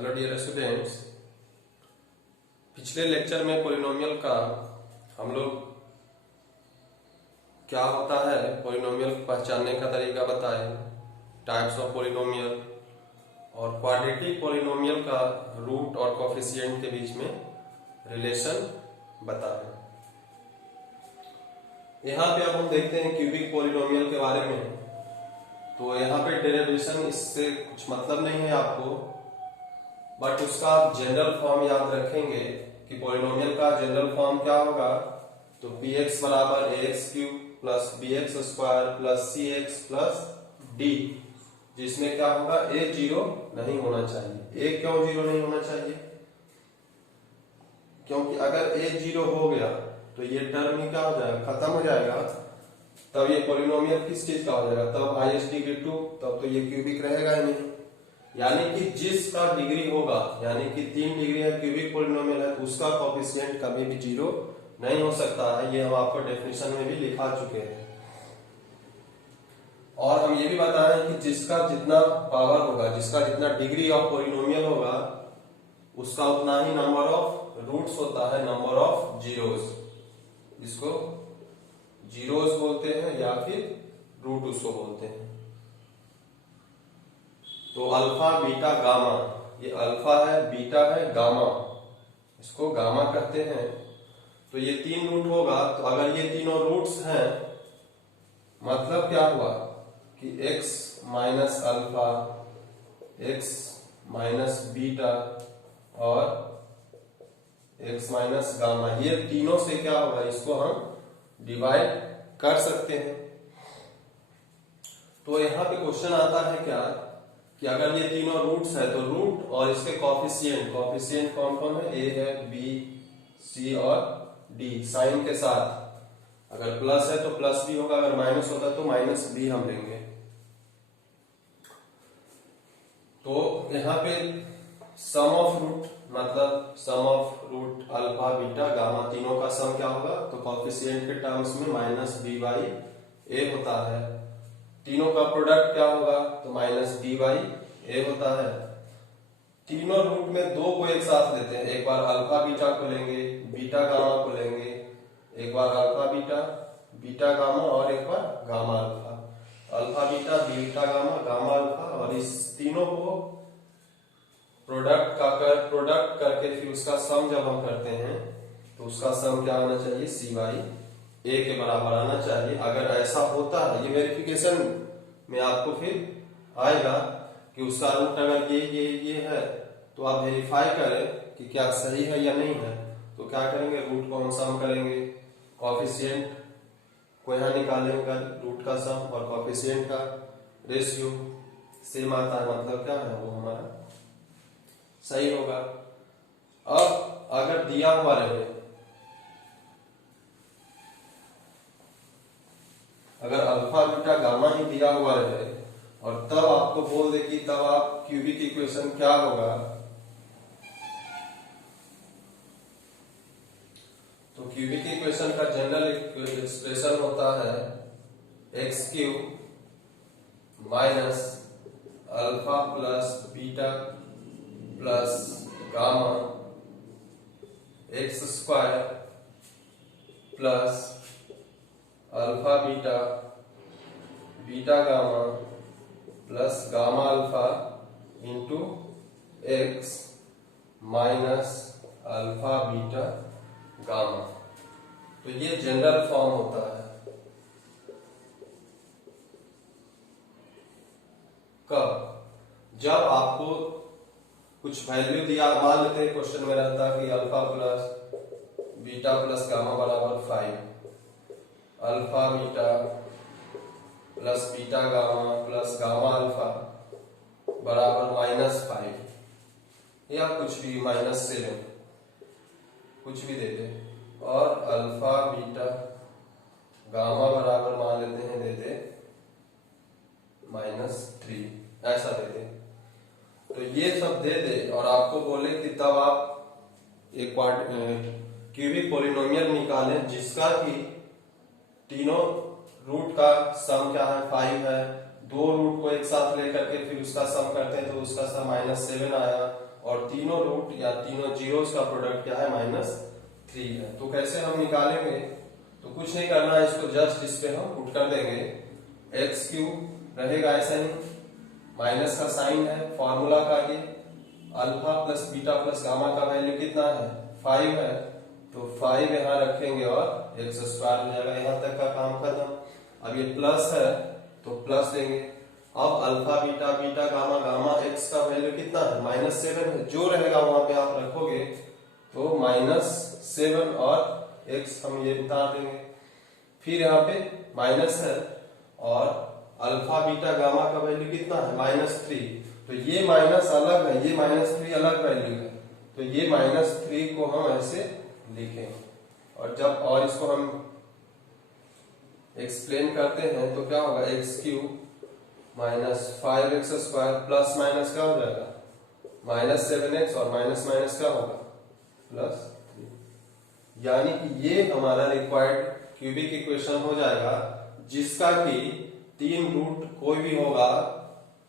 Hello dear students, पिछले lecture में polynomial का हम लोग क्या होता है पॉलिनोमियल पहचानने का तरीका बताए, टाइप्स ऑफ पॉलिनोमियल और क्वाड्रेटिक पॉलिनोमियल का रूट और कोफिशिएंट के बीच में रिलेशन बताए। यहाँ पे अब हम देखते हैं क्यूबिक पॉलिनोमियल के बारे में। तो यहाँ पे डेरिवेशन इससे कुछ मतलब नहीं है आपको, बट उसका आप जनरल फॉर्म याद रखेंगे कि पॉलिनोमियल का जनरल फॉर्म क्या होगा। तो px बराबर ax³ plus bx² plus cx plus d, जिसमें क्या होगा a 0 नहीं होना चाहिए। a क्यों 0 नहीं होना चाहिए? क्योंकि अगर a 0 हो गया तो ये टर्म ही क्या हो जाएगा, खत्म हो जाएगा। तब ये पॉलिनोमियल किस चीज का हो जाएगा, तब ISD2, तब तो ये क्यूबिक रहेगा ही नहीं। यानी कि जिसका डिग्री होगा, यानी कि 3 डिग्री है, क्यूबिक पॉलिनोमियल है, उसका कोफिशिएंट कभी भी 0 नहीं हो सकता है। ये हम आपको डेफिनेशन में भी लिखा चुके हैं। और हम ये भी बताएं कि जिसका जितना पावर होगा, जिसका जितना डिग्री ऑफ पॉलिनोमियल होगा, उसका उतना ही नंबर ऑफ रूट्स होता है, नंबर ऑफ जीरोस, जिसको जीरोस बोलते हैं या फिर रूट उसको बोलते हैं। तो अल्फा बीटा गामा, ये अल्फा है, बीटा है, गामा, इसको गामा कहते हैं। तो ये 3 रूट होगा। तो अगर ये तीनों रूट्स हैं, मतलब क्या हुआ कि x minus alpha, x minus beta और x माइनस गामा, ये तीनों से क्या होगा, इसको हम डिवाइड कर सकते हैं। तो यहाँ पे क्वेश्चन आता है क्या कि अगर ये तीनों रूट्स है तो रूट और इसके कोफिशिएंट कौन कौन है, a है, b, c और d साइन के साथ। अगर प्लस है तो प्लस b होगा, अगर माइनस होता तो माइनस b हम लेंगे। तो यहाँ पे सम ऑफ रूट, मतलब sum of root alpha beta gamma, तीनों का सम क्या होगा, तो कोफिशिएंट के टर्म्स में माइनस b बाई a होता है। तीनों का प्रोडक्ट क्या होगा, तो माइनस b बाई a होता है। तीनों रूट में 2 को एक साथ लेते हैं, एक बार अल्फा बीटा को लेंगे, बीटा गामा को लेंगे, एक बार अल्फा बीटा, बीटा गामा और एक बार gamma alpha, alpha beta, beta gamma, gamma alpha. और इस तीनों को प्रोडक्ट करके फिर उसका सम जब हम करते हैं तो उसका सम क्या आना चाहिए, c बाई a के बराबर आना चाहिए। अगर ऐसा होता है, ये वेरिफिकेशन में आपको फिर आएगा कि उसका रूट अगर ये है, तो आप वेरीफाई करें कि क्या सही है या नहीं है। तो क्या करेंगे, रूट को हम सम करेंगे, कोफिशिएंट को यहाँ निकालेंगे, रूट का सम और कोफिशिएंट का रेशियो सेम आता है, मतलब क्या है, वो हमारा सही होगा। अब अगर दिया हुआ रहे, अगर अल्फा बीटा गामा ही दिया हुआ रहे और तब आपको बोल दे कि तब आप क्यूबिक इक्वेशन क्या होगा, तो क्यूबिक इक्वेशन का जनरल एक्सप्रेशन होता है x³ minus alpha plus beta plus gamma x² plus alpha beta, beta gamma plus gamma alpha into x minus alpha beta gamma. तो ये जनरल फॉर्म होता है। कब, जब आपको कुछ वैल्यू दिया, मान लेते हैं क्वेश्चन में रहता है कि alpha plus beta plus gamma बराबर 5, alpha beta plus beta gamma plus gamma alpha बराबर -5, या कुछ भी -7, कुछ भी देते, और अल्फा बीटा गामा बराबर मान लेते हैं, देते -3, ऐसा देते। तो ये सब दे दे और आपको बोले कि तब आप एक क्यूबिक पॉलिनोमियल निकालें जिसका कि तीनों रूट का सम क्या है, 5 है। 2 रूट को एक साथ लेकर के फिर उसका सम करते हैं तो उसका सम -7 आया। और तीनों रूट या तीनों जीरोस का प्रोडक्ट क्या है, -3 है। तो कैसे हम निकालेंगे, तो कुछ नहीं करना है, इसको जस्ट इस पे हम पुट कर देंगे। x³ रहेगा ऐसा ही, माइनस का साइन है, फॉर्मूला का ये alpha plus beta plus gamma का वैल्यू कितना है, 5 है, तो 5 यहाँ रखेंगे और x² हो जाएगा। यहाँ तक का काम खत्म। अब ये प्लस है तो प्लस देंगे। अब alpha beta beta gamma gamma x का वैल्यू कितना है, -7 है, जो रहेगा वहां पे आप रखोगे तो -7 और x हम ये उतार देंगे। फिर यहाँ पे माइनस है और अल्फा बीटा गामा का वैल्यू कितना है, -3, तो ये माइनस अलग है, ये -3 अलग वैल्यू है, तो ये -3 को हम ऐसे लिखेंगे। और जब और इसको हम एक्सप्लेन करते हैं तो क्या होगा, x³ -5x² प्लस माइनस क्या हो जाएगा, -7x, और माइनस माइनस क्या होगा, +3। यानी कि ये हमारा रिक्वायर्ड क्यूबिक इक्वेशन हो जाएगा, जिसका कि 3 रूट कोई भी होगा,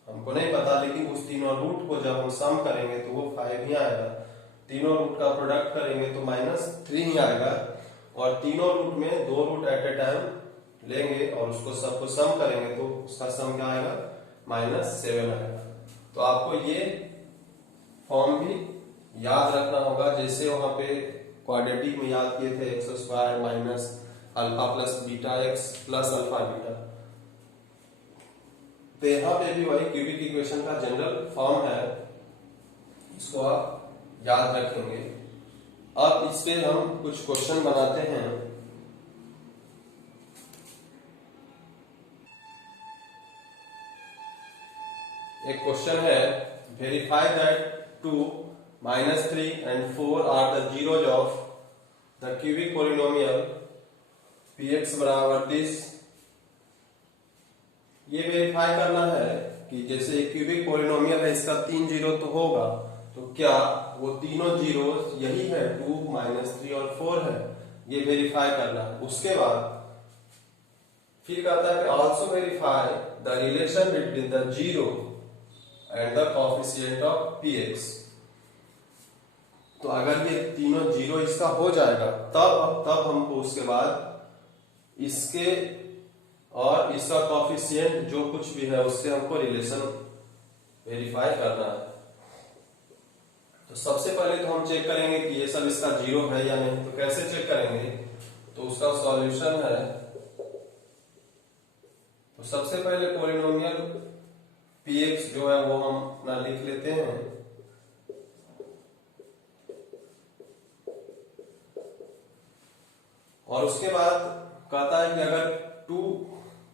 हमको नहीं पता, लेकिन उस तीनों रूट को जब हम सम करेंगे तो वो 5 ही आएगा। तीनों रूट का प्रोडक्ट करेंगे तो -3 ही आएगा, और तीनों रूट में 2 रूट एट ए टाइम लेंगे और उसको सबको सम करेंगे तो उसका सम क्या आएगा, -7 आएगा। तो आपको ये फॉर्म भी याद रखना होगा, जैसे वहां पे क्वाड्रेटिक में याद किए थे x² minus alpha plus beta x plus alpha beta, तो यहाँ पे भी वही क्यूबिक इक्वेशन का जनरल फॉर्म है, इसको आप याद रखेंगे। अब इस पे हम कुछ क्वेश्चन बनाते हैं। एक क्वेश्चन है, verify that 2, -3 and 4 are the zeros of the cubic polynomial px बराबर 30। ये वेरीफाई करना है कि जैसे क्यूबिक पोलिनोमियल है, इसका 3 जीरो तो होगा, तो क्या वो तीनों जीरो यही है, 2, -3 और 4 है, ये वेरीफाई करना है। उसके बाद फिर कहता है कि also verify the relation between the zero and the coefficient of px। तो अगर ये तीनों जीरो इसका हो जाएगा तब हमको उसके बाद इसके और इसका कोफिशिएंट जो कुछ भी है उससे हमको रिलेशन वेरीफाई करना है। तो सबसे पहले तो हम चेक करेंगे कि ये सब इसका जीरो है या नहीं। तो कैसे चेक करेंगे, तो उसका सॉल्यूशन है, तो सबसे पहले पोलिनोमियल px जो है वो हम अपना लिख लेते हैं। और उसके बाद कहता है कि अगर 2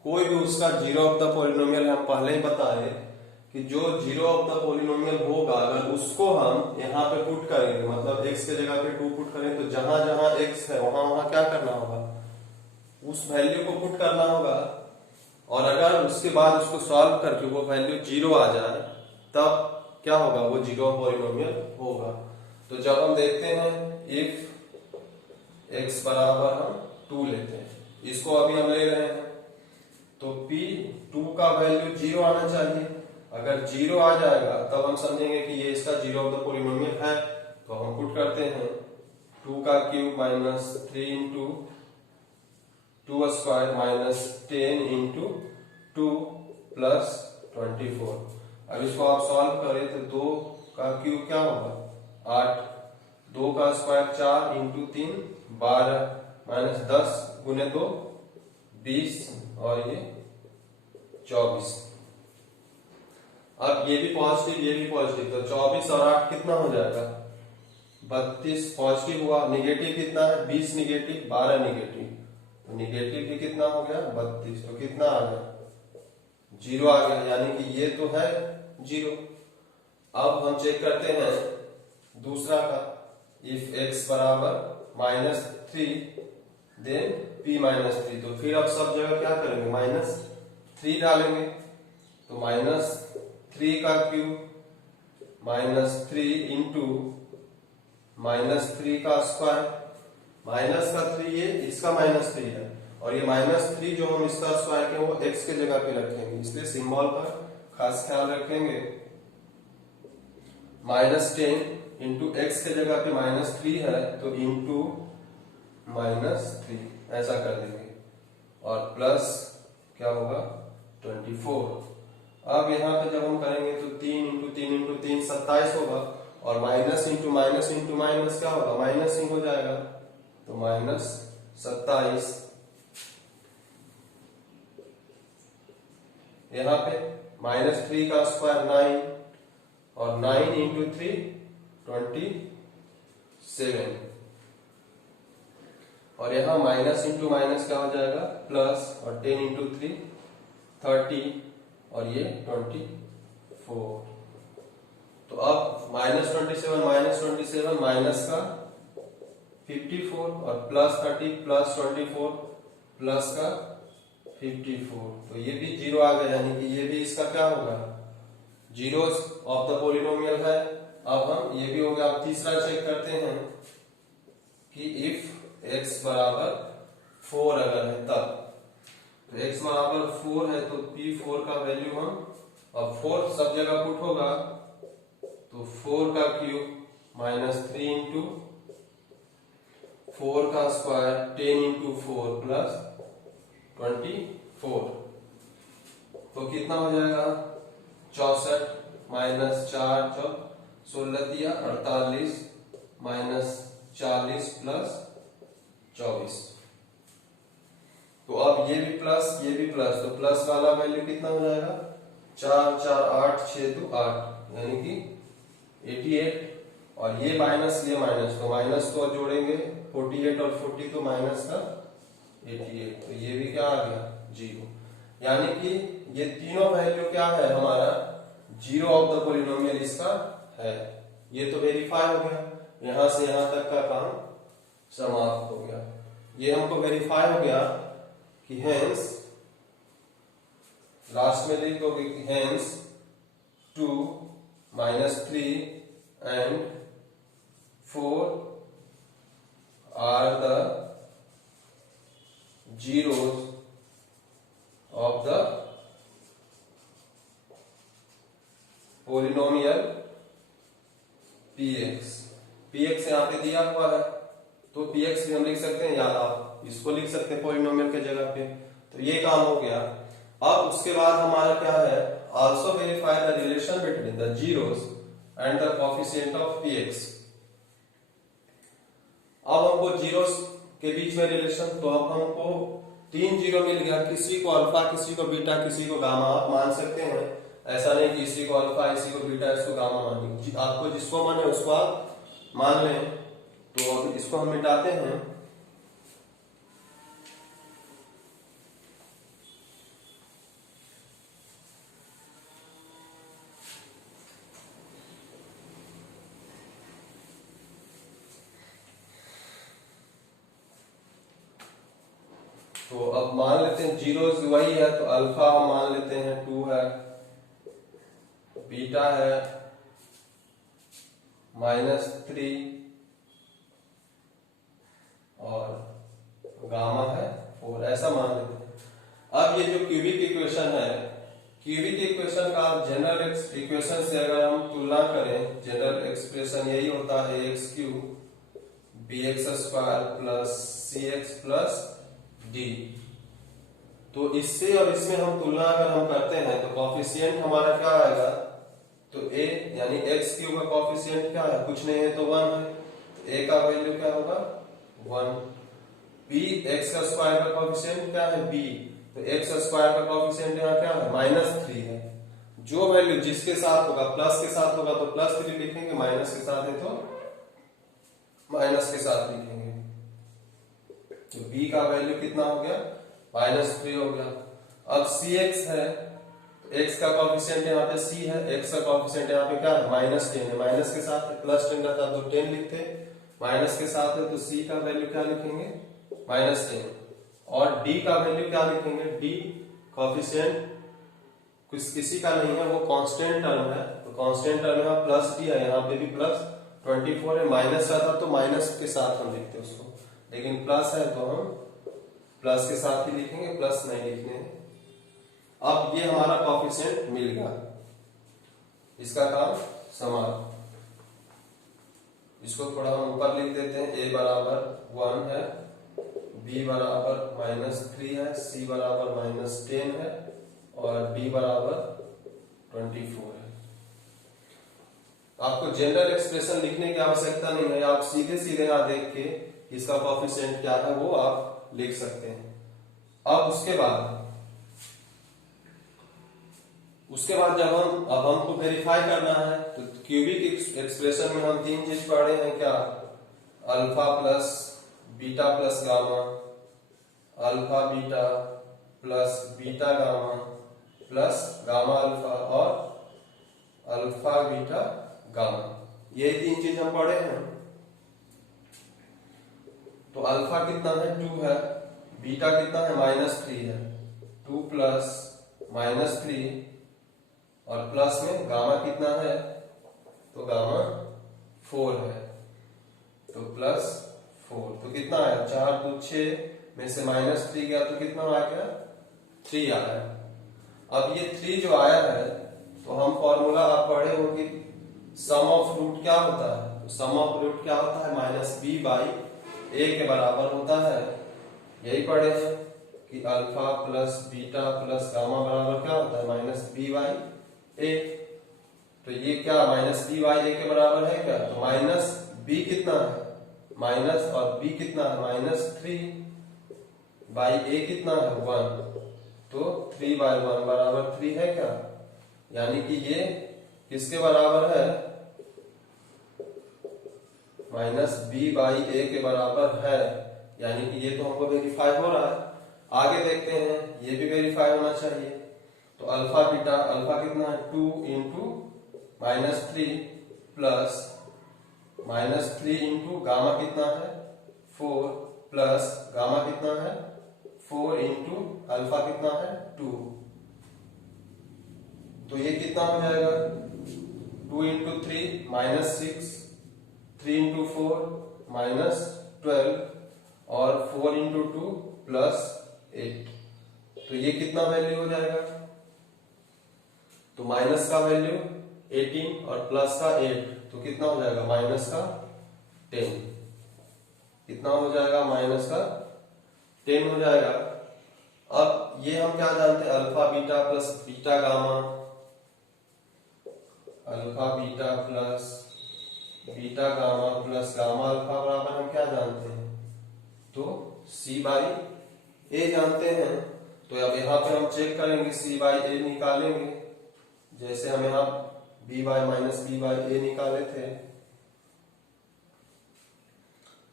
कोई भी उसका जीरो ऑफ द पोलिनोमियल, हम पहले ही बताए कि जो जीरो ऑफ द पोलिनोमियल होगा अगर उसको हम यहाँ पे पुट करेंगे, मतलब x के जगह पे 2 पुट करें, तो जहां जहां x है वहां वहां क्या करना होगा, उस वैल्यू को पुट करना होगा। और अगर उसके बाद उसको सॉल्व करके वो वैल्यू जीरो आ जाए तब क्या होगा, वो जीरो पोलिनोमियल होगा। तो जब हम देखते हैं इफ x बराबर हम 2 लेते हैं, इसको अभी हम ले रहे हैं, तो p2 का वैल्यू जीरो आना चाहिए। अगर जीरो आ जाएगा तब हम समझेंगे कि ये इसका जीरो ऑफ द पोलिनोमियल है। तो हम पुट करते हैं 2 का cube -3 into 2 square -10 into 2 plus 24। अब इसको आप सॉल्व करें तो 2 का क्यूब क्या होगा, 8, 2 का स्क्वायर 4 इंटू 3 12 -10 गुने 2 20 और ये 24। अब ये भी पॉजिटिव ये भी पॉजिटिव, तो 24 और 8 कितना हो जाएगा, 32 पॉजिटिव हुआ, निगेटिव कितना है 20 निगेटिव 12 निगेटिव, तो निगेटिव भी कितना हो गया 32, तो कितना आ गया, जीरो आ गया, यानी कि ये तो है जीरो। अब हम चेक करते हैं दूसरा का, इफ x बराबर -3 देन p -3, तो फिर अब सब जगह क्या करेंगे, -3 डालेंगे, तो -3 का क्यूब -3 इंटू -3 का स्क्वायर, माइनस का 3 ये इसका -3 है, और ये -3 जो हम इसका स्क्वायर के वो x के जगह पे रखेंगे, इसलिए सिंबल का खास ख्याल रखेंगे। -10 इंटू एक्स के जगह पे -3 है तो इंटू -3 ऐसा कर देंगे और प्लस क्या होगा 24। अब यहाँ पे जब हम करेंगे तो 3 इंटू 3 इंटू 3 27 होगा और minus into minus into minus क्या होगा माइनस ही हो जाएगा तो -27। यहाँ पे -3 का स्क्वायर 9 और 9 इंटू 3 27 और यहाँ माइनस इंटू माइनस क्या हो जाएगा प्लस और 10 इंटू 3 30 और ये 24। तो अब -27 माइनस का 54 और प्लस 30 प्लस 24 प्लस का 54 तो ये भी जीरो आ गया यानी कि ये भी इसका क्या होगा जीरोस ऑफ द पोलिनोमियल है। अब हम ये भी हो गया। अब तीसरा चेक करते हैं कि इफ x बराबर 4 अगर है तब तो x बराबर 4 है तो P4 का वैल्यू हम अब 4 सब जगह पुट होगा तो 4 का क्यूब -3 इंटू 4 का स्क्वायर 10 इंटू 4 प्लस 24 तो कितना हो जाएगा 64 -4 16 दिया 48 -40 प्लस 24। तो अब ये भी प्लस तो प्लस वाला वैल्यू कितना हो जाएगा 4 4 8 6 2 8 यानी कि 88 और ये माइनस तो माइनस तो जोड़ेंगे 48 और 40 तो माइनस का 88 तो ये भी क्या आ गया 0 यानी कि ये तीनों वैल्यू क्या है हमारा जीरो ऑफ द पोलिनोमियल इसका है। ये तो वेरीफाई हो गया यहां से यहां तक का काम समाप्त हो गया। ये हमको वेरीफाई हो गया कि हेंस लास्ट में लिख दोगे कि hence 2 -3 and 4 are the zeros of the polynomial px। px यहाँ पे दिया हुआ है तो px भी हम लिख सकते हैं या आप इसको लिख सकते हैं पोलिनोमियल के जगह पे। तो ये काम हो गया। अब उसके बाद हमारा क्या है also verify the relation between the zeros and the coefficient of px। अब हमको जीरोस के बीच में रिलेशन तो अब हमको 3 जीरो मिल गया किसी को अल्फा किसी को बीटा किसी को गामा आप मान सकते हैं। ऐसा नहीं कि इसी को अल्फा इसी को बीटा इसको गामा मानिए आपको जिसको माने उसको आप मान लें। तो अब इसको हम मिटाते हैं तो अब मान लेते हैं जीरो वही है तो अल्फा हम मान लेते हैं 2 है बीटा है -3 और गामा है 4 ऐसा मान लेते हैं। अब ये जो क्यूबिक इक्वेशन है क्यूबिक इक्वेशन का जनरल इक्वेशन से अगर हम तुलना करें जनरल एक्सप्रेशन यही होता है x³ bx² plus cx plus d। तो इससे और इसमें हम तुलना अगर हम करते हैं तो कॉफिशिएंट हमारा क्या आएगा तो a यानी x³ का कॉफिशिएंट क्या है कुछ नहीं है तो 1 है तो a का वैल्यू क्या होगा 1। b x का स्क्वायर का कॉफिशिएंट क्या है b तो x स्क्वायर का कॉफिशिएंट यहाँ क्या है -3 है। जो वैल्यू जिसके साथ होगा प्लस के साथ होगा तो +3 लिखेंगे माइनस के साथ है तो माइनस के साथ लिखेंगे। तो b का वैल्यू कितना हो गया -3 हो गया। अब cx है तो x का कॉफिशिएंट यहाँ पे c है x का कॉफिशिएंट यहाँ पे क्या है -10 है माइनस के साथ है +10 रहता तो 10 लिखते माइनस के साथ है तो c का वैल्यू क्या लिखेंगे -10 और d का वैल्यू क्या लिखेंगे d कॉफिशिएंट कुछ किसी का नहीं है वो कांस्टेंट टर्म है तो कांस्टेंट टर्म यहाँ प्लस d है यहाँ पे भी +24 है माइनस रहता तो माइनस के साथ हम लिखते उसको लेकिन प्लस है तो हम प्लस के साथ ही लिखेंगे प्लस नहीं लिखने। अब ये हमारा कॉफिशिएंट मिल गया इसका काम समाप्त। इसको थोड़ा हम ऊपर लिख देते हैं। a बराबर 1 है, b बराबर -3 है, c बराबर -10 है और d बराबर 24 है। आपको जनरल एक्सप्रेशन लिखने की आवश्यकता नहीं है, आप सीधे सीधे यहाँ देख के इसका कोएफिशिएंट क्या है वो आप लिख सकते हैं। अब उसके बाद जब अब हमको वेरीफाई करना है तो क्यूबिक एक्सप्रेशन में हम तीन चीज पढ़े हैं क्या, alpha plus beta plus gamma, alpha beta plus beta gamma plus gamma alpha और अल्फा बीटा गामा, ये तीन चीज हम पढ़े हैं। तो अल्फा कितना है 2 है, बीटा कितना है -3 है, 2 प्लस -3 और प्लस में गामा कितना है, तो गामा 4 है, तो प्लस 4, तो कितना आया 4 2 6 में से -3 गया तो कितना आ गया 3 आया। अब ये 3 जो आया है तो हम फॉर्मूला आप पढ़े हो कि सम ऑफ रूट क्या होता है, तो सम ऑफ रूट क्या होता है -b/a के बराबर होता है। यही पढ़े हैं कि alpha plus beta plus gamma बराबर क्या होता है -b/a। तो ये क्या -b/a के बराबर है क्या, तो -b कितना है माइनस और b कितना है -3/a कितना है 1, तो 3/1 बराबर 3 है क्या, यानी कि ये किसके बराबर है -b/a के बराबर है, यानी कि ये तो हमको वेरीफाई हो रहा है। आगे देखते हैं, ये भी वेरीफाई होना चाहिए। तो अल्फा बीटा, अल्फा कितना है 2 इंटू -3 प्लस -3 इंटू गामा कितना है 4 प्लस गामा कितना है 4 इंटू अल्फा कितना है 2, तो ये कितना हो जाएगा 2 इंटू 3 -6, 3 इंटू 4 -12 और 4 इंटू 2 +8, तो ये कितना वैल्यू हो जाएगा, तो माइनस का वैल्यू 18 और प्लस का 8, तो कितना हो जाएगा -10, कितना हो जाएगा -10 हो जाएगा। अब ये हम क्या जानते हैं, alpha beta plus beta gamma, alpha beta plus beta gamma plus gamma alpha बराबर हम क्या जानते हैं, तो c/a जानते हैं। तो अब यहाँ पे हम चेक करेंगे c/a निकालेंगे, जैसे हम यहाँ b/-b/a निकाले थे,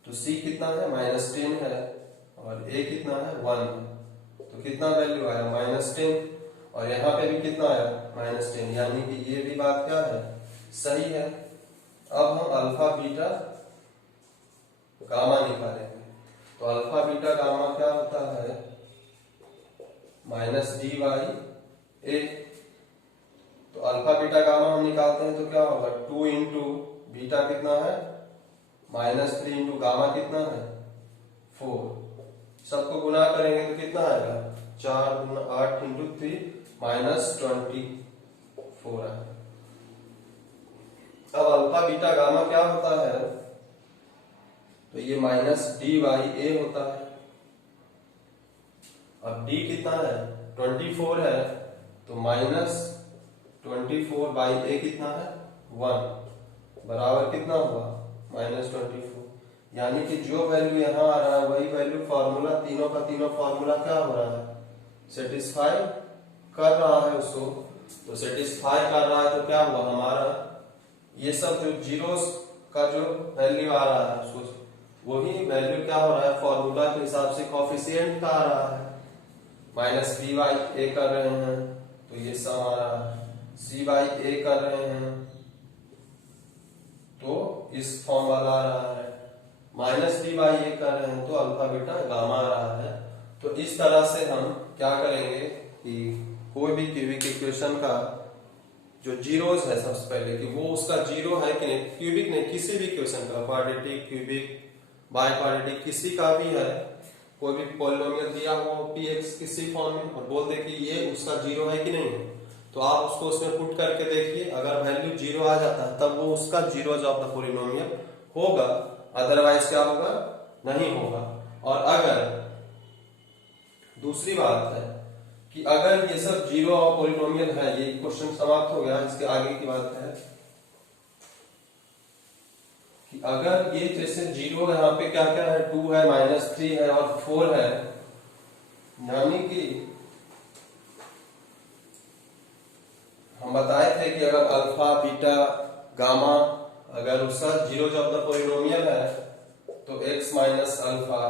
तो c कितना है -10 है और a कितना है 1, तो कितना वैल्यू आया -10 और यहाँ पे भी कितना आया -10, यानी कि ये भी बात क्या है सही है। अब हम अल्फा बीटा गामा निकालेंगे, तो अल्फा बीटा गामा क्या होता है -d/a, तो अल्फा बीटा गामा हम निकालते हैं तो क्या होगा 2 इंटू बीटा कितना है -3 इंटू गामा कितना है 4, सबको गुना करेंगे तो कितना आएगा 4 गुना 8 इंटू 3 -24 आएगा। अब अल्फा बीटा गामा क्या होता है, तो ये -d/a होता है। अब d कितना है 24 है, तो -24/a कितना है 1 बराबर कितना हुआ -24, यानी कि जो वैल्यू यहाँ आ रहा है वही वैल्यू फॉर्मूला, तीनों का तीनों फॉर्मूला क्या हो रहा है सेटिस्फाई कर रहा है उसको। तो सेटिस्फाई कर रहा है तो क्या हुआ हमारा ये सब जो जीरोस का जो वैल्यू आ रहा है वही वैल्यू क्या हो रहा है फॉर्मूला के हिसाब से कोएफिशिएंट का आ रहा है, -b/a कर रहे हैं तो ये सम आ रहा है, c/a कर रहे हैं तो इस फॉर्म वाला आ रहा है, -d/a कर रहे हैं तो अल्फा बीटा गामा आ रहा है। तो इस तरह से हम क्या करेंगे कि कोई भी क्यूबिक इक्वेशन का जो जीरोस है सबसे पहले कि वो उसका जीरो है कि नहीं, क्यूबिक नहीं किसी भी इक्वेशन का, क्वाड्रेटिक क्यूबिक बाय क्वाड्रेटिक किसी का भी है, कोई भी पॉलिनोमियल दिया हो px किसी फॉर्म में और बोल दे कि ये उसका जीरो है कि नहीं है, तो आप उसको उसमें पुट करके देखिए, अगर वैल्यू जीरो आ जाता है तब वो उसका जीरोज ऑफ द पॉलिनोमियल होगा, अदरवाइज क्या होगा, नहीं होगा। और अगर दूसरी बात है कि अगर ये सब जीरो और पॉलिनोमियल है, ये क्वेश्चन समाप्त हो गया। इसके आगे की बात है कि अगर ये जैसे जीरो, यहाँ पे क्या क्या है, 2 है, -3 है और 4 है, यानी कि हम बताए थे कि अगर अल्फा, बीटा, गामा अगर उसका जीरो जब तक पॉलिनोमियल है तो x minus alpha,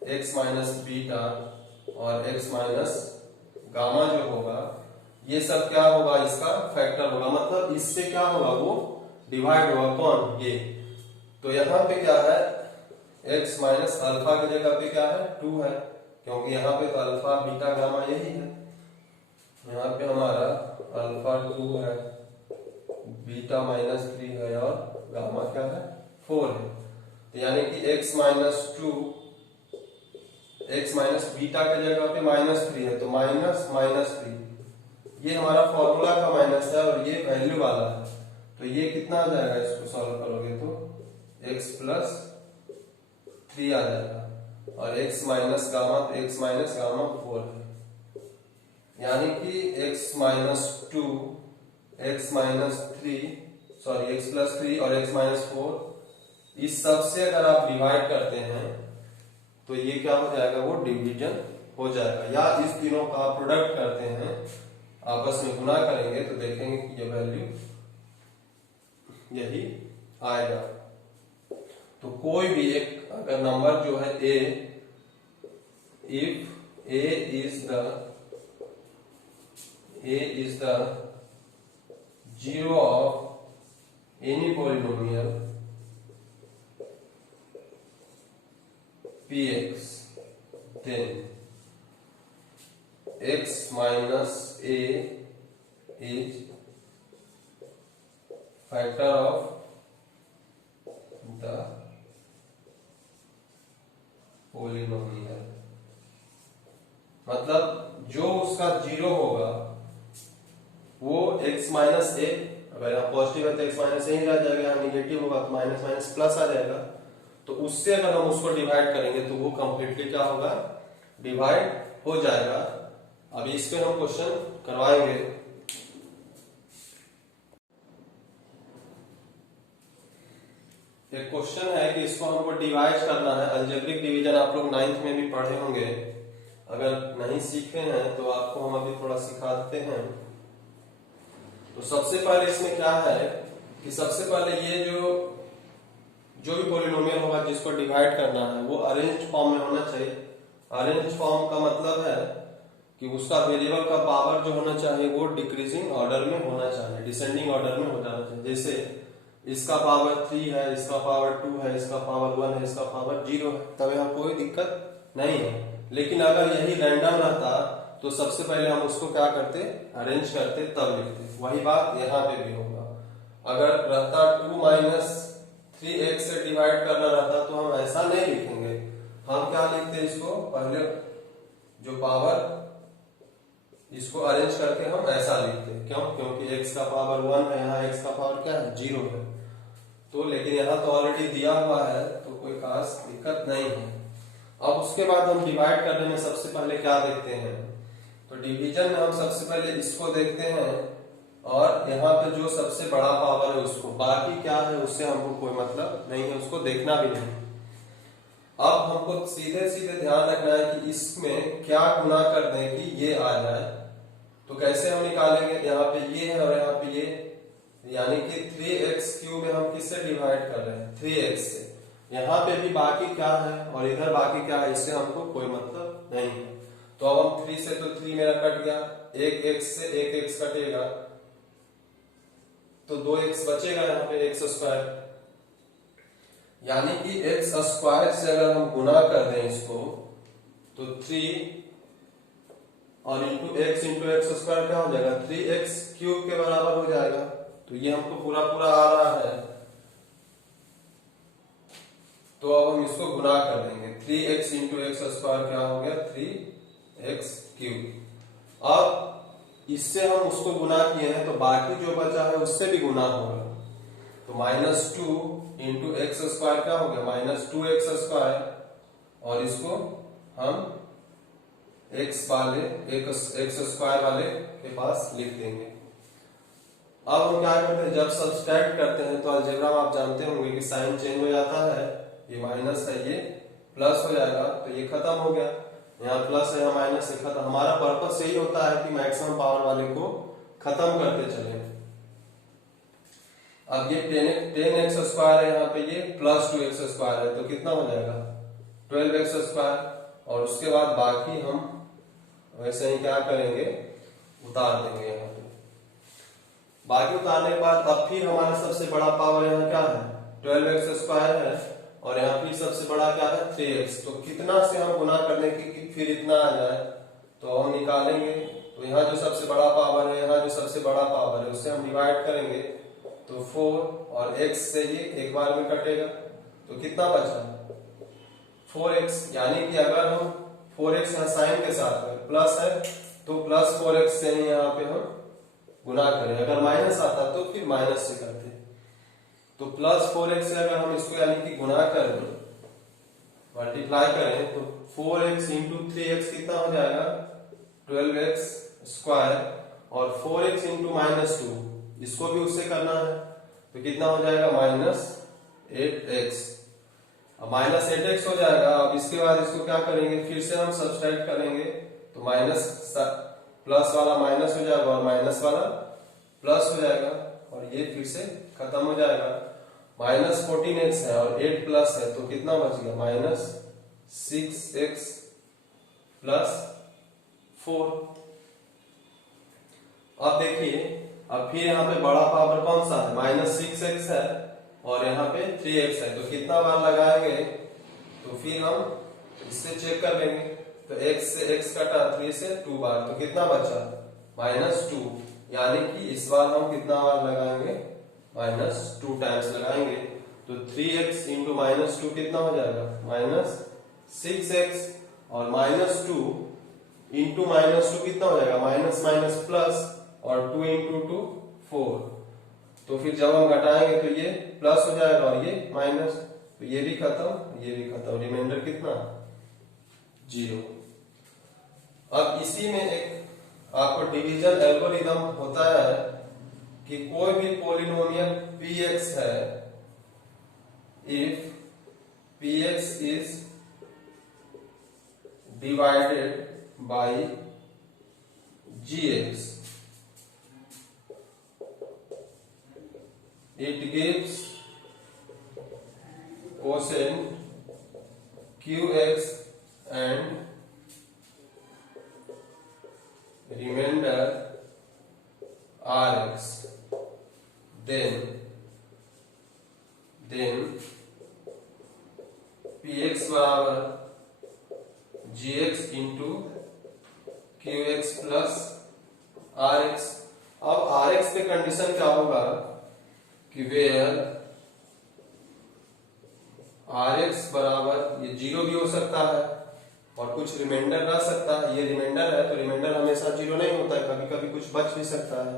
x minus beta और x माइनस गामा जो होगा, ये सब क्या होगा, इसका फैक्टर होगा। मतलब इससे क्या होगा, वो डिवाइड होगा। कौन, ये। तो यहाँ पे क्या है, x माइनस अल्फा की जगह पे क्या है, 2 है, क्योंकि यहाँ पे तो अल्फा, बीटा, गामा यही है। यहाँ पे हमारा अल्फा 2 है, बीटा -3 है और गामा क्या है, 4 है। तो यानी कि x minus 2, x minus beta की जगह पे -3 है, तो -3, ये हमारा फॉर्मूला का माइनस है और ये वैल्यू वाला है। तो ये कितना आ जाएगा, इसको सॉल्व करोगे तो x प्लस 3 आ जाएगा, और x माइनस गामा, तो x माइनस गामा 4 है। यानी कि x minus 2, x minus 3, sorry x plus 3 और x माइनस 4, इस सब से अगर आप डिवाइड करते हैं तो ये क्या हो जाएगा, वो डिवीजन हो जाएगा। या इस तीनों का प्रोडक्ट करते हैं, आपस में गुना करेंगे तो देखेंगे कि ये वैल्यू यही आएगा। तो कोई भी एक अगर नंबर जो है a, if a is the zero of any polynomial px, then x minus a is factor of the polynomial। मतलब जो उसका जीरो होगा वो x माइनस ए, अगर यहाँ पॉजिटिव है तो x माइनस ए ही रह जाएगा, यहाँ निगेटिव होगा तो माइनस माइनस प्लस आ जाएगा। तो उससे अगर हम उसको डिवाइड करेंगे तो वो कंप्लीटली क्या होगा, डिवाइड हो जाएगा। अभी इस पे हम क्वेश्चन करवाएंगे। एक क्वेश्चन है कि इसको हमको डिवाइड करना है। अलजेब्रिक डिवीजन आप लोग 9th में भी पढ़े होंगे, अगर नहीं सीखे हैं तो आपको हम अभी थोड़ा सिखा देते हैं। तो सबसे पहले इसमें क्या है कि सबसे पहले ये जो भी पॉलिनोमियल होगा जिसको डिवाइड करना है वो अरेंज्ड फॉर्म में होना चाहिए। अरेंज्ड फॉर्म का मतलब है कि उसका वेरिएबल का पावर जो होना चाहिए वो डिक्रीजिंग ऑर्डर में होना चाहिए, डिसेंडिंग ऑर्डर में हो जाना चाहिए। जैसे इसका पावर 3 है, इसका पावर 2 है, इसका पावर 1 है, इसका पावर 0 है, तब यहाँ कोई दिक्कत नहीं है। लेकिन अगर यही रैंडम रहता तो सबसे पहले हम उसको क्या करते, अरेंज करते तब लिखते। वही बात यहाँ पे भी होगा। अगर रहता 2 माइनस 3x से डिवाइड करना रहता तो हम ऐसा नहीं लिखेंगे, हम क्या लिखते, इसको पहले जो पावर इसको अरेंज करके हम ऐसा लिखते। क्यों, क्योंकि x का पावर 1 है, यहाँ x का पावर क्या है, 0 है। तो लेकिन यहाँ तो ऑलरेडी दिया हुआ है तो कोई खास दिक्कत नहीं है। अब उसके बाद हम डिवाइड करने में सबसे पहले क्या देखते हैं, तो डिवीजन में हम सबसे पहले इसको देखते हैं और यहाँ पे जो सबसे बड़ा पावर है उसको, बाकी क्या है उससे हमको कोई मतलब नहीं है, उसको देखना भी नहीं। अब हमको सीधे सीधे ध्यान रखना है कि इसमें क्या गुना कर दें कि ये आ जाए। तो कैसे हम निकालेंगे, यहाँ पे ये है और यहाँ पे ये, यानी कि 3x³ में हम किससे डिवाइड कर रहे हैं, 3x से। यहाँ पे भी बाकी क्या है और इधर बाकी क्या है, इससे हमको कोई मतलब नहीं है। तो अब हम 3 से तो 3 मेरा कट गया, एक x से एक x कटेगा तो 2x बचेगा, यहाँ पे x²। यानी कि x² से अगर हम गुना कर दें इसको तो 3 और इंटू x² क्या हो जाएगा, 3x³ के बराबर हो जाएगा। तो ये हमको पूरा पूरा आ रहा है, तो अब हम इसको गुना कर देंगे। 3x इंटू x² क्या हो गया, 3x³। अब इससे हम उसको गुना किए हैं तो बाकी जो बचा है उससे भी गुना होगा। तो -2 × x² क्या हो गया, -2x²। और इसको हम x² वाले के पास लिख देंगे। अब हम क्या करते हैं, जब सब्सट्रैक्ट करते हैं तो अलजेब्रा में आप जानते होंगे कि साइन चेंज हो जाता है, ये माइनस है ये प्लस हो जाएगा, तो ये खत्म हो गया, यहाँ प्लस है यहाँ माइनस है, खत्म। हमारा पर्पस यही होता है कि मैक्सिमम पावर वाले को खत्म करते चले। अब ये 10x² है, यहाँ पे ये +2x² है, तो कितना हो जाएगा 12x²। और उसके बाद बाकी हम वैसे ही क्या करेंगे, उतार देंगे यहाँ पे। बाकी उतारने के बाद अब फिर हमारा सबसे बड़ा पावर यहाँ क्या है, 12x² है, और यहाँ फिर सबसे बड़ा क्या है 3x। तो कितना से हम गुना करने की फिर इतना आ जाए, तो हम निकालेंगे। तो यहाँ जो सबसे बड़ा पावर है, यहाँ जो सबसे बड़ा पावर है, उससे हम डिवाइड करेंगे, तो 4 और x से ये एक बार में कटेगा, तो कितना बचा 4x। यानी कि अगर हम 4x यहाँ साइन के साथ में प्लस है, तो +4x से ही यहाँ पे हम गुना करें। अगर माइनस आता तो फिर माइनस से करते। तो +4x से अगर हम इसको यानी कि गुना करें, मल्टीप्लाई करें, तो 4x × 3x कितना हो जाएगा 12x²। और 4x × -2 इसको भी उससे करना है, तो कितना हो जाएगा -8x। अब -8x हो जाएगा। अब इसके बाद इसको क्या करेंगे, फिर से हम सब्सट्रैक्ट करेंगे, तो प्लस वाला माइनस हो जाएगा और माइनस वाला प्लस हो जाएगा, और ये फिर से खत्म हो जाएगा। -14x है और 8 प्लस है, तो कितना बच गया -6x + 4। अब देखिए, अब फिर यहाँ पे बड़ा पावर कौन सा है, -6x है, और यहाँ पे 3x है, तो कितना बार लगाएंगे, तो फिर हम इससे चेक कर लेंगे। तो x से x कटा, 3 से 2 बार, तो कितना बचा -2। यानी कि इस बार हम कितना बार लगाएंगे, -2 टाइम्स लगाएंगे। तो 3x × -2 कितना हो जाएगा -6x, और -2 × -2 कितना हो जाएगा माइनस माइनस प्लस, और 2 × 2 4। तो फिर जब हम घटाएंगे तो ये प्लस हो जाएगा और ये माइनस, तो ये भी खत्म, ये भी खत्म, रिमाइंडर कितना 0। अब इसी में एक आपको डिवीजन एल्गोरिदम होता है कि कोई भी पॉलिनोमियल px है, if px is divided by gx, it gives quotient qx and remainder rx, then px बराबर gx into qx plus rx। अब rx पे कंडीशन क्या होगा कि वेयर rx बराबर, ये 0 भी हो सकता है और कुछ रिमाइंडर रह सकता है। ये रिमाइंडर है, तो रिमाइंडर हमेशा 0 नहीं होता है, कभी कभी कुछ बच भी सकता है,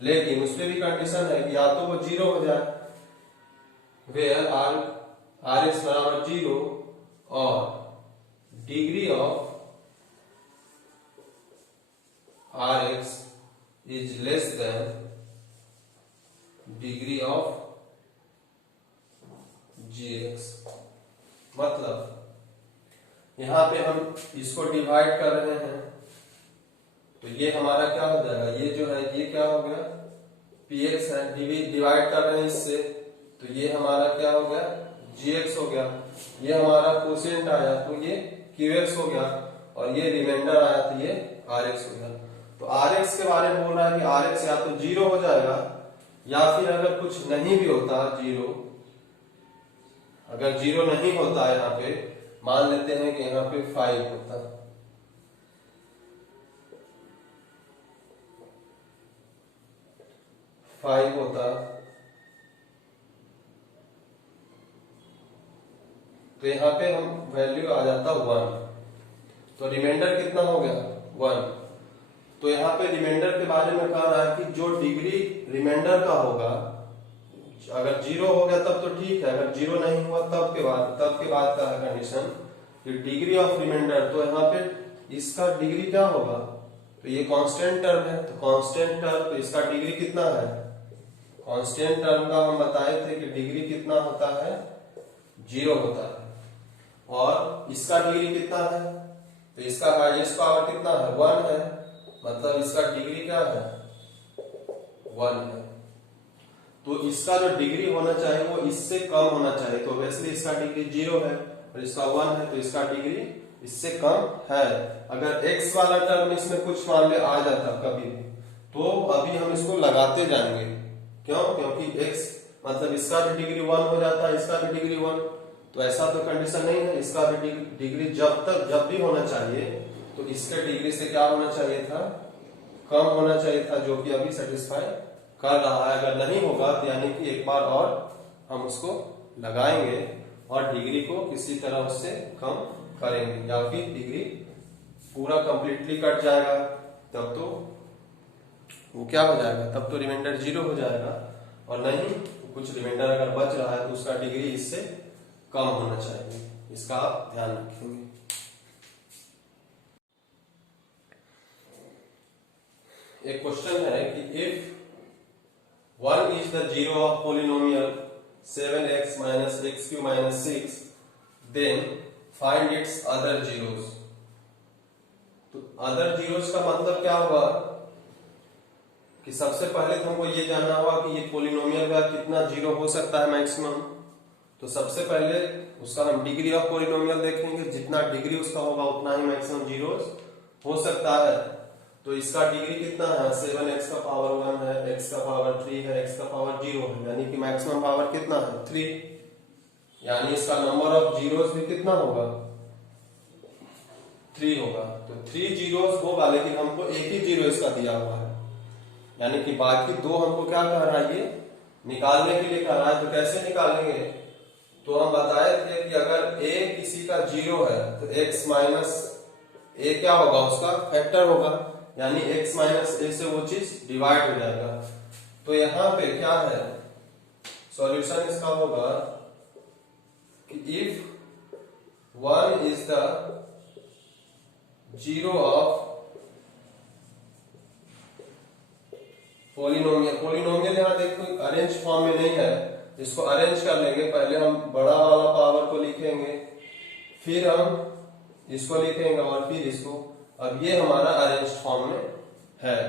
लेकिन उसमें भी कंडीशन है कि या तो वो 0 हो जाए, वेयर rx बराबर 0 और degree of rx is less than degree of gx। मतलब यहां पे हम इसको डिवाइड कर रहे हैं, तो ये हमारा क्या हो जाएगा, ये जो है ये क्या हो गया px है, डिवाइड कर रहे हैं इससे, तो ये हमारा क्या हो गया gx हो गया। ये हमारा कोसेंट आया तो ये qx हो गया, और ये रिमाइंडर आया तो ये rx हो गया। तो rx के बारे में बोल रहा है कि rx या तो 0 हो जाएगा, या फिर अगर कुछ नहीं भी होता 0, अगर 0 नहीं होता है, यहाँ पे मान लेते हैं कि यहाँ पे 5 होता, तो यहाँ पे हम वैल्यू आ जाता 1, तो रिमाइंडर कितना हो गया 1। तो यहाँ पे रिमाइंडर के बारे में कह रहा है कि जो डिग्री रिमाइंडर का होगा, अगर जीरो हो गया तब तो ठीक है, अगर जीरो नहीं हुआ तब के बाद का है कंडीशन कि डिग्री ऑफ रिमाइंडर। तो यहाँ पे इसका डिग्री क्या होगा, तो ये कांस्टेंट टर्म है, तो कांस्टेंट टर्म, तो इसका डिग्री कितना है, कांस्टेंट टर्म का हम बताए थे कि डिग्री कितना होता है, 0 होता है। और इसका डिग्री कितना है, तो इसका हाईएस्ट पावर कितना है, 1 है, मतलब इसका डिग्री क्या है, 1 है। तो इसका जो डिग्री होना चाहिए वो इससे कम होना चाहिए, तो ऑब्वियसली इसका डिग्री 0 है और इसका 1 है, तो इसका डिग्री इससे कम है। अगर x वाला टर्म इसमें कुछ मान ले आ जाता कभी, तो अभी हम इसको लगाते जाएंगे, क्यों, क्योंकि x मतलब इसका भी डिग्री 1 हो जाता है, इसका भी डिग्री 1, तो ऐसा तो कंडीशन नहीं है। इसका भी डिग्री जब भी होना चाहिए तो इसके डिग्री से क्या होना चाहिए था, कम होना चाहिए था, जो कि अभी सेटिस्फाई कर रहा है। अगर नहीं होगा तो यानी कि एक बार और हम उसको लगाएंगे और डिग्री को किसी तरह उससे कम करेंगे, या फिर डिग्री पूरा कंप्लीटली कट जाएगा, तब तो वो क्या हो जाएगा, तब तो रिमाइंडर 0 हो जाएगा। और नहीं कुछ रिमाइंडर अगर बच रहा है तो उसका डिग्री इससे कम होना चाहिए, इसका आप ध्यान रखेंगे। एक क्वेश्चन है कि if 1 is the zero of polynomial 7x minus x cube minus 6, then find its other zeros। तो अदर जीरोस का मतलब क्या होगा कि सबसे पहले तो हमको ये जानना होगा कि ये पोलिनोमियल का कितना जीरो हो सकता है मैक्सिमम। तो सबसे पहले उसका हम डिग्री ऑफ पोलिनोमियल देखेंगे, जितना डिग्री उसका होगा उतना ही मैक्सिमम जीरोस हो सकता है। तो इसका डिग्री कितना है, 7x का पावर 1 है, x का पावर 3 है, x का पावर 0 है, यानी कि मैक्सिमम पावर कितना है, 3, यानी इसका नंबर ऑफ जीरोस भी कितना होगा, 3 होगा। तो 3 जीरोस होगा, लेकिन हमको एक ही जीरो इसका दिया हुआ है, यानी कि बाकी दो हमको क्या कह रहा है, ये निकालने के लिए कह रहा है। तो कैसे निकालेंगे, तो हम बताए थे कि अगर a किसी का 0 है तो x माइनस a क्या होगा, उसका फैक्टर होगा, यानी x माइनस a से वो चीज डिवाइड हो जाएगा। तो यहाँ पे क्या है, सॉल्यूशन इसका होगा कि if 1 is the zero of polynomial, polynomial यहाँ देखो अरेंज फॉर्म में नहीं है, इसको अरेंज कर लेंगे। पहले हम बड़ा वाला पावर को लिखेंगे, फिर हम इसको लिखेंगे और फिर इसको। अब ये हमारा अरेंज फॉर्म में है।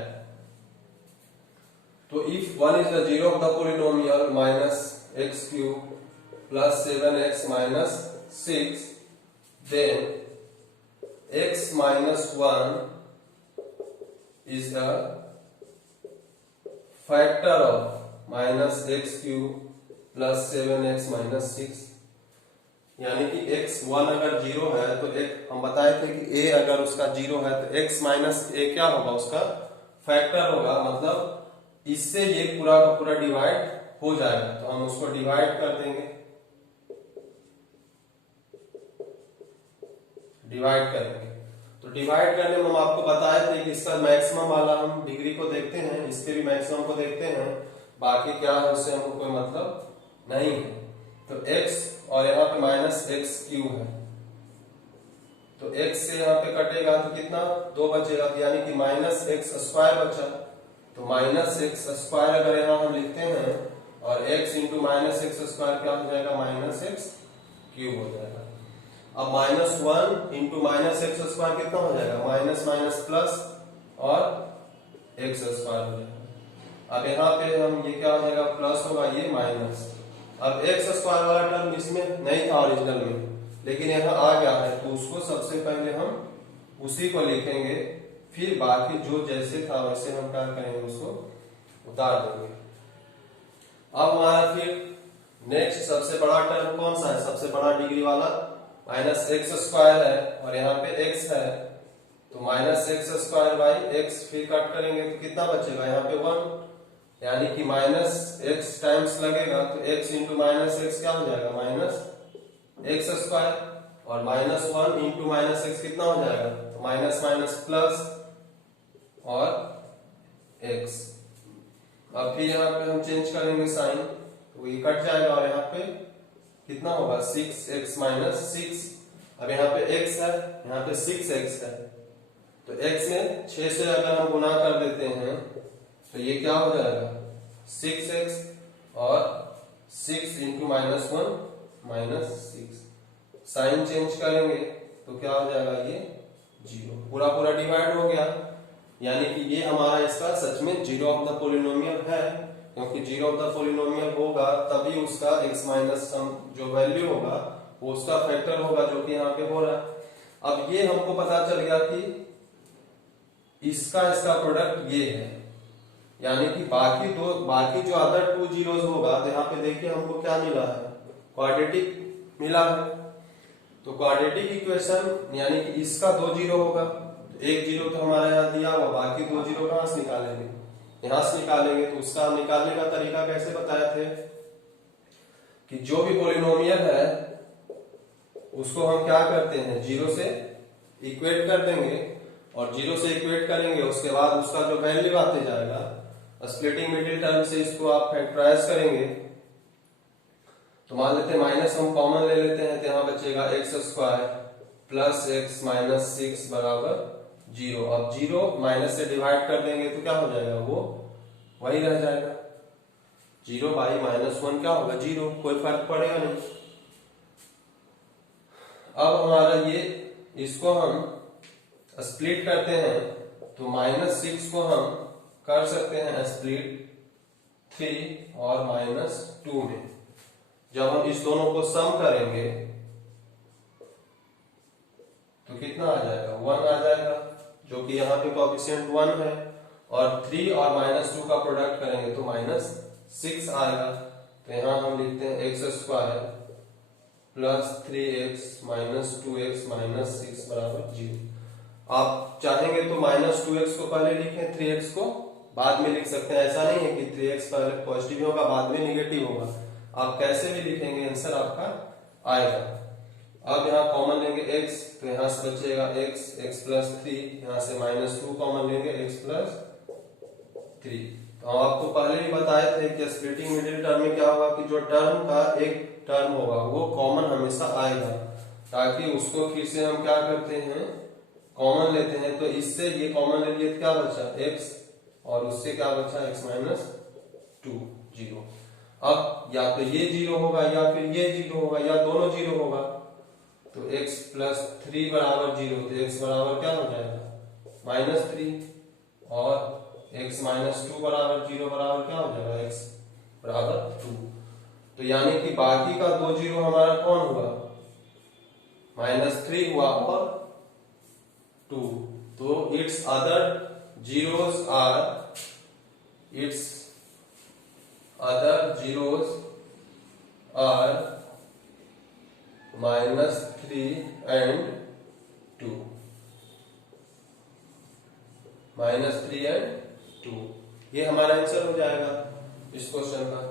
तो if 1 is the zero of the polynomial minus x cube plus 7x minus 6, then x minus 1 is the factor of minus x cube plus 7x minus 6, यानी कि x1 अगर 0 है तो एक हम बताए थे कि a अगर उसका 0 है तो x माइनस a क्या होगा, उसका फैक्टर होगा, मतलब इससे ये पूरा का पूरा डिवाइड हो जाएगा। तो हम उसको डिवाइड कर देंगे, डिवाइड करेंगे। तो डिवाइड करने में हम आपको बताए थे कि इसका मैक्सिमम वाला हम डिग्री को देखते हैं, इसके भी मैक्सिमम को देखते हैं, बाकी क्या है उससे हमको कोई मतलब नहीं है। तो x और यहाँ पे माइनस एक्स क्यूब है, तो x से यहाँ पे कटेगा तो कितना 2 बचेगा, यानी कि माइनस एक्स स्क्वायर बचा। तो माइनस एक्स स्क्वायर अगर यहाँ हम लिखते हैं और x into minus x square क्या हो जाएगा, माइनस एक्स क्यूब हो जाएगा। अब minus 1 into minus x square कितना हो जाएगा, माइनस माइनस प्लस और एक्स स्क्वायर हो जाएगा। अब यहाँ पे हम ये क्या हो जाएगा, प्लस होगा, ये माइनस। अब एक्स स्क्वायर वाला टर्म इसमें नहीं था ओरिजिनल में, लेकिन यहाँ आ गया है, तो उसको सबसे पहले हम उसी को लिखेंगे, फिर बाकी जो जैसे था वैसे हम क्या करेंगे, उसको उतार देंगे। अब हमारा फिर नेक्स्ट सबसे बड़ा टर्म कौन सा है, सबसे बड़ा डिग्री वाला माइनस एक्स स्क्वायर है और यहाँ पे x है, तो minus x square by x, फिर कट करेंगे तो कितना बचेगा, यहाँ पे 1, यानी कि माइनस एक्स टाइम्स लगेगा तो x इंटू माइनस एक्स क्या हो जाएगा, माइनस एक्स स्क्वायर, और माइनस 1 इंटू माइनस एक्स कितना हो जाएगा, तो माइनस माइनस प्लस और x। अब फिर यहाँ पे हम चेंज करेंगे साइन, तो ये कट जाएगा और यहाँ पे कितना होगा 6x माइनस 6। अब यहाँ पे x है, यहाँ पे 6x है, तो x में 6 से अगर हम गुना कर देते हैं तो ये क्या हो जाएगा 6x और 6 into minus 1 minus 6। Sign change करेंगे तो क्या हो जाएगा ये 0, पूरा पूरा डिवाइड हो गया, यानी कि ये हमारा इसका सच में जीरो ऑफ द पोलिनोमियल है, क्योंकि जीरो ऑफ द पोलिनोमियल होगा तभी उसका x माइनस सम जो वैल्यू होगा वो उसका फैक्टर होगा, जो कि यहाँ पे हो रहा है। अब ये हमको पता चल गया कि इसका प्रोडक्ट ये है, यानी कि बाकी जो अदर 2 जीरोस होगा, तो यहाँ पे देखिए हमको क्या मिला है, क्वाड्रेटिक मिला है। तो क्वाड्रेटिक इक्वेशन यानी कि इसका 2 जीरो होगा, तो 1 जीरो तो हमारे यहाँ दिया हुआ, बाकी 2 जीरो कहां से निकालेंगे, यहां से निकालेंगे। तो उसका निकालने का तरीका कैसे बताए थे कि जो भी पोलिनोमियल है उसको हम क्या करते हैं, जीरो से इक्वेट कर देंगे, और जीरो से इक्वेट करेंगे उसके बाद उसका जो वैल्यू आते जाएगा, स्प्लिटिंग मिडिल टर्म से इसको आप फैक्टराइज करेंगे। तो मान लेते हैं माइनस हम कॉमन ले लेते हैं, तो यहाँ बचेगा x square plus x minus 6 बराबर 0। अब 0 माइनस से डिवाइड कर देंगे तो क्या हो जाएगा, वो वही रह जाएगा, 0 बाई माइनस 1 क्या होगा 0, कोई फर्क पड़ेगा नहीं। अब हमारा ये इसको हम स्प्लिट करते हैं, तो माइनस 6 को हम कर सकते हैं स्प्लिट 3 और माइनस 2 में। जब हम इस दोनों को सम करेंगे तो कितना आ जाएगा 1 आ जाएगा, जो कि यहाँ पे कोएफिशिएंट 1 है, और 3 और माइनस 2 का प्रोडक्ट करेंगे तो माइनस 6 आएगा। तो यहाँ हम लिखते हैं x square plus 3x minus 2x minus 6 बराबर 0। आप चाहेंगे तो माइनस 2x को पहले लिखें, 3x को बाद में लिख सकते हैं, ऐसा नहीं है कि 3x पहले पॉजिटिव होगा बाद में निगेटिव होगा, आप कैसे भी लिखेंगे आंसर आपका आएगा। अब यहाँ कॉमन लेंगे x, तो यहाँ से बचेगा x प्लस 3, यहाँ से माइनस 2 कॉमन लेंगे x प्लस 3। तो हम आपको पहले भी बताए थे कि स्प्लिटिंग मिडिल टर्म में क्या होगा कि जो टर्म का एक टर्म होगा वो कॉमन हमेशा आएगा, ताकि उसको फिर से हम क्या करते हैं कॉमन लेते हैं। तो इससे ये कॉमन ले लिए तो क्या बचा x, और उससे क्या बचा x माइनस 2 0। अब या तो ये 0 होगा या फिर ये 0 होगा या दोनों 0 होगा, तो x प्लस 3 बराबर 0, तो x बराबर क्या हो जाएगा माइनस 3, और x माइनस 2 बराबर 0 बराबर क्या हो जाएगा x बराबर 2। तो यानी कि बाकी का 2 जीरो हमारा कौन हुआ, माइनस 3 हुआ और 2। तो it's other zeros are minus 3 and 2, minus 3 and 2, ये हमारा आंसर हो जाएगा इस क्वेश्चन का।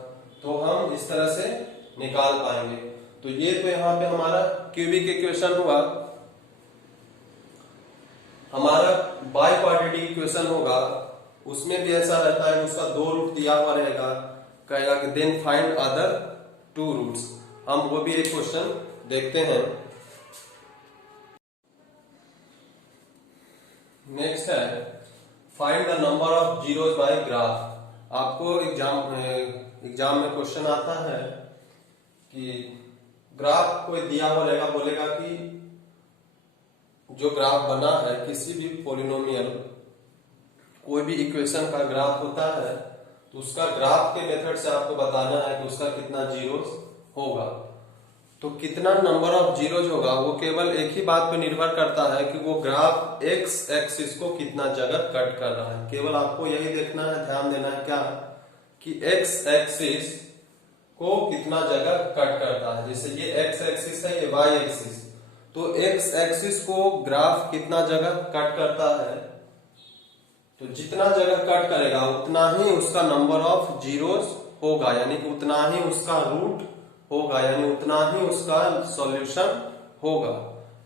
तो हम इस तरह से निकाल पाएंगे। तो ये तो यहाँ पे हमारा क्यूबिक इक्वेशन हुआ। हमारा बाई क्वाड्रेटिक इक्वेशन होगा, उसमें भी ऐसा रहता है, उसका 2 रूट दिया हुआ रहेगा, कहेगा कि देन फाइंड अदर 2 रूट्स। हम वो भी एक क्वेश्चन देखते हैं। नेक्स्ट है find the number of zeros by graph. आपको एग्जाम में क्वेश्चन आता है कि ग्राफ कोई दिया हुआ रहेगा, बोलेगा कि जो ग्राफ बना है किसी भी पोलिनोमियल, कोई भी इक्वेशन का ग्राफ होता है, तो उसका ग्राफ के मेथड से आपको बताना है कि उसका कितना जीरोस होगा। तो कितना नंबर ऑफ जीरोस होगा वो केवल एक ही बात पे निर्भर करता है कि वो ग्राफ एक्स एक्सिस को कितना जगह कट कर रहा है। केवल आपको यही देखना है, ध्यान देना है क्या कि एक्स एक्सिस को कितना जगह कट करता है। जैसे ये एक्स एक्सिस है, ये वाई एक्सिस, तो एक्स एक्सिस को ग्राफ कितना जगह कट करता है, तो जितना जगह कट करेगा उतना ही उसका नंबर ऑफ जीरोस होगा, यानी कि उतना ही उसका रूट होगा, यानी उतना ही उसका सॉल्यूशन होगा।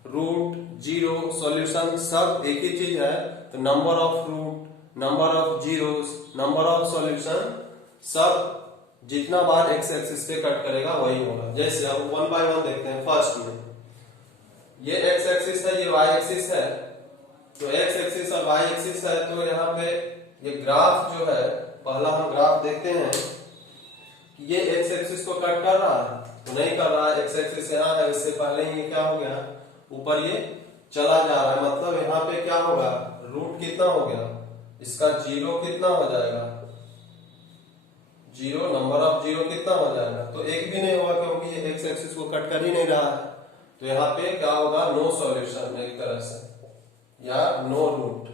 रूट, जीरो, सॉल्यूशन सब एक ही चीज है। तो number of root, number of zeros, number of solution सब जितना बार एक्स एक्सिस पे कट करेगा वही होगा। जैसे हम 1 बाय 1 देखते हैं। फर्स्ट में ये एक्स एक्सिस है, ये वाई एक्सिस है, तो एक्स एक्सिस और वाई एक्सिस है, तो यहाँ पे ये ग्राफ जो है, पहला हम ग्राफ देखते हैं कि ये एक्स एक्सिस को कट कर रहा है तो नहीं कर रहा है। एक्स एक्सिस यहाँ है, इससे पहले ही ये क्या हो गया, ऊपर ये चला जा रहा है, मतलब यहाँ पे क्या होगा, रूट कितना हो गया इसका, 0 कितना हो जाएगा, 0, नंबर ऑफ 0 कितना हो जाएगा, तो एक भी नहीं होगा क्योंकि ये एक्स एक्सिस को कट कर ही नहीं रहा है। तो यहाँ पे क्या होगा, नो सॉल्यूशन एक तरह से, या नो रूट,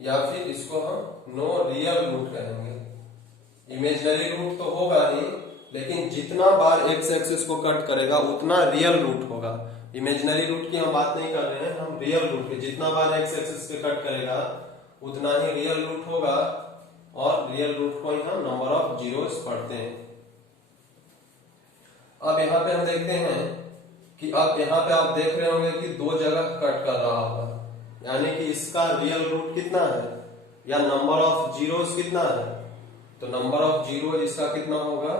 या फिर इसको हम नो रियल रूट कहेंगे। इमेजिनरी रूट तो होगा ही, लेकिन जितना बार एक्स एक्सिस को कट करेगा उतना रियल रूट होगा। इमेजिनरी रूट की हम बात नहीं कर रहे हैं, हम रियल रूट की, जितना बार एक्स एक्सिस पे कट करेगा उतना ही रियल रूट होगा, और रियल रूट को ही हम नंबर ऑफ जीरोस पढ़ते हैं। अब यहाँ पे हम देखते हैं कि अब यहाँ पे आप देख रहे होंगे कि दो जगह कट कर रहा होगा, यानी कि इसका रियल रूट कितना है या नंबर ऑफ जीरोस कितना है, तो नंबर ऑफ जीरो इसका कितना होगा,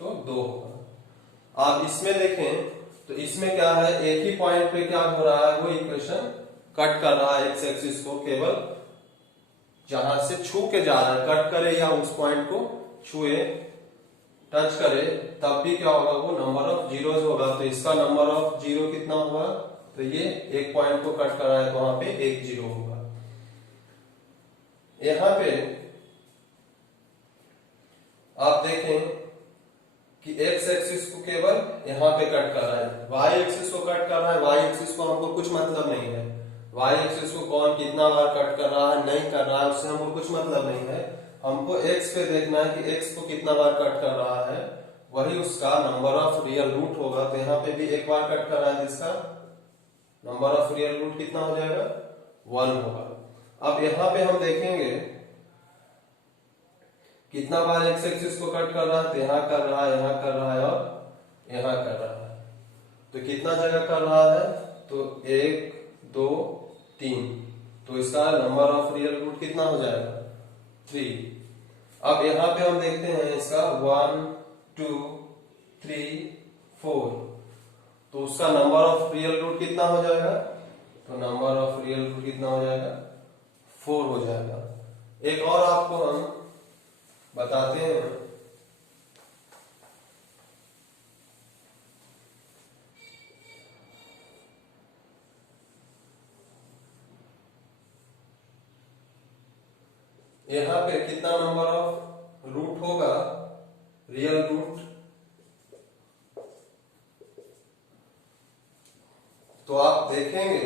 तो 2 होगा। आप इसमें देखें तो इसमें क्या है, एक ही पॉइंट पे क्या हो रहा है, वो इक्वेशन कट कर रहा है एक्स एक्सिस को, केवल जहां से छू के जा रहा है, कट करे या उस पॉइंट को छुए, टच करे, तब भी क्या होगा, वो नंबर ऑफ जीरोस होगा। तो इसका नंबर ऑफ जीरो कितना होगा, तो ये एक पॉइंट को कट कर रहा है तो वहां पे 1 जीरो होगा। यहां पे आप देखें कि एक्स एक्सिस को केवल यहां पे कट कर रहा है, वाई एक्सिस को कट कर रहा है, वाई एक्सिस को हमको कुछ मतलब नहीं है, वाई एक्सिस को कौन कितना बार कट कर रहा है नहीं कर रहा है उससे हमको कुछ मतलब नहीं है। हमको एक्स पे देखना है कि एक्स को कितना बार कट कर रहा है, वही उसका नंबर ऑफ रियल रूट होगा। तो यहाँ पे भी एक बार कट कर रहा है, जिसका नंबर ऑफ रियल रूट कितना हो जाएगा, 1 होगा। अब यहाँ पे हम देखेंगे कितना बार एक्स एक्सिस को कट कर रहा है, तो यहाँ कर रहा है, यहाँ कर रहा है और यहाँ कर रहा है, तो कितना जगह कर रहा है, तो 1 2 3, तो इसका नंबर ऑफ रियल रूट कितना हो जाएगा, 3। अब यहाँ पे हम देखते हैं इसका 1 2 3 4, तो उसका नंबर ऑफ रियल रूट कितना हो जाएगा, तो नंबर ऑफ रियल रूट कितना हो जाएगा, 4 हो जाएगा। एक और आपको हम बताते हैं, यहाँ पे कितना नंबर ऑफ रूट होगा, रियल रूट, तो आप देखेंगे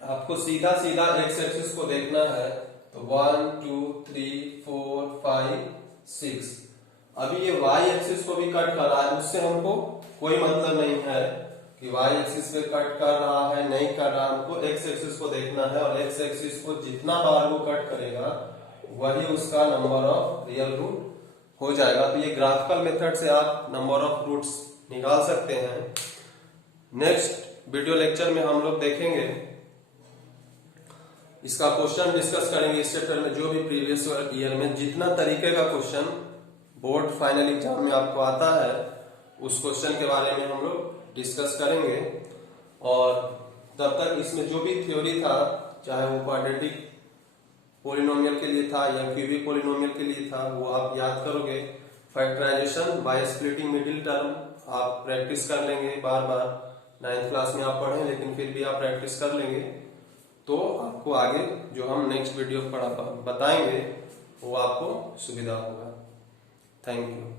आपको सीधा सीधा एक्स एक्सिस को देखना है, तो 1 2 3 4 5 6। अभी ये वाई एक्सिस को भी कट कर रहा है, उससे हमको कोई मतलब नहीं है कि वाई एक्सिस पे कट कर रहा है नहीं कर रहा, हमको एक्स एक्सिस को देखना है, और एक्स एक्सिस को जितना बार वो कट करेगा वही उसका नंबर ऑफ रियल रूट हो जाएगा। तो ये ग्राफिकल मेथड से आप नंबर ऑफ रूट्स निकाल सकते हैं। नेक्स्ट वीडियो लेक्चर में हम लोग देखेंगे, इसका क्वेश्चन डिस्कस करेंगे इस चैप्टर में, जो भी प्रीवियस ईयर में जितना तरीके का क्वेश्चन बोर्ड फाइनल एग्जाम में आपको आता है, उस क्वेश्चन के बारे में हम लोग डिस्कस करेंगे। और तब तक इसमें जो भी थ्योरी था, चाहे वो क्वाड्रेटिक पोलिनोमियल के लिए था या क्यूबिक पोलिनोमियल के लिए था, वो आप याद करोगे। Factorization by splitting middle term आप प्रैक्टिस कर लेंगे बार बार, 9th क्लास में आप पढ़े लेकिन फिर भी आप प्रैक्टिस कर लेंगे, तो आपको आगे जो हम नेक्स्ट वीडियो बताएंगे वो आपको सुविधा होगा। Thank you.